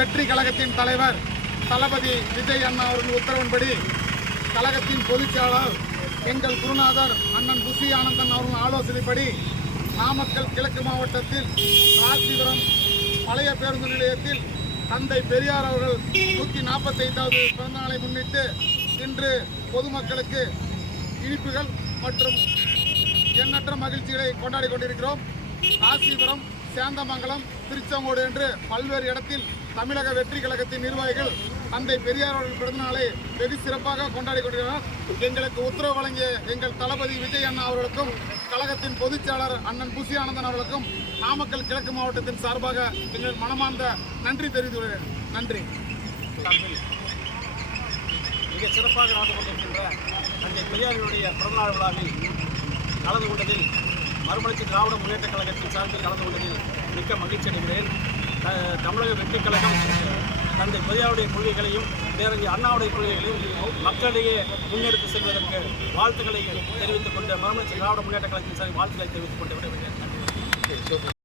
வெற்றி கழகத்தின் தலைவர் தளபதி விஜய் அண்ணா அவர்கள் உத்தரவின்படி கழகத்தின் பொதுச்செயலாளர் எங்கள் குருநாதர் அண்ணன் புசி ஆனந்தன் அவர்கள் ஆலோசனைப்படி நாமக்கல் கிழக்கு மாவட்டத்தில் ராசிபுரம் பழைய பேருந்து நிலையத்தில் தந்தை பெரியார் அவர்கள் நூற்றி நாற்பத்தைந்தாவது பிறந்தநாளை முன்னிட்டு இன்று பொதுமக்களுக்கு இனிப்புகள் மற்றும் எண்ணற்ற மகிழ்ச்சிகளை கொண்டாடி கொண்டிருக்கிறோம். ராசிபுரம் சேந்தமங்கலம் திருச்செங்கோடு என்று பல்வேறு இடத்தில் தமிழக வெற்றி கழகத்தின் நிர்வாகிகள் தந்தை பெரியார் அவர்கள் பிறந்தநாளை வெகு சிறப்பாக கொண்டாடி கொண்டிருக்கிறார். எங்களுக்கு உத்தரவு வழங்கிய எங்கள் தளபதி விஜய் அண்ணா அவர்களுக்கும் கழகத்தின் பொதுச்செயலாளர் அண்ணன் புசி ஆனந்தன் அவர்களுக்கும் நாமக்கல் கிழக்கு மாவட்டத்தின் சார்பாக எங்கள் மனமார்ந்த நன்றி தெரிவித்துள்ளேன் நன்றி. மிக சிறப்பாக நடந்து கொண்டிருக்கின்ற தந்தை பெரியாருடைய பிறந்தநாள் விழாவில் கலந்து கொண்டதில் மறுமலர்ச்சி திராவிட முன்னேற்ற கழகத்தின் சார்பில் கலந்து கொண்டதில் மிக்க மகிழ்ச்சி அடைகிறேன். தமிழக வெற்றிக் கழகம் தந்தை பெரியாருடைய கொள்கைகளையும் பேரறிஞர் அண்ணாவுடைய கொள்கைகளையும் மக்களிடையே முன்னெடுத்து செல்வதற்கு வாழ்த்துக்களை தெரிவித்துக் கொண்டு மறுமலர்ச்சி திராவிட முன்னேற்ற கழகத்தின் சார்பில் வாழ்த்துக்களை தெரிவித்துக் கொண்டு விட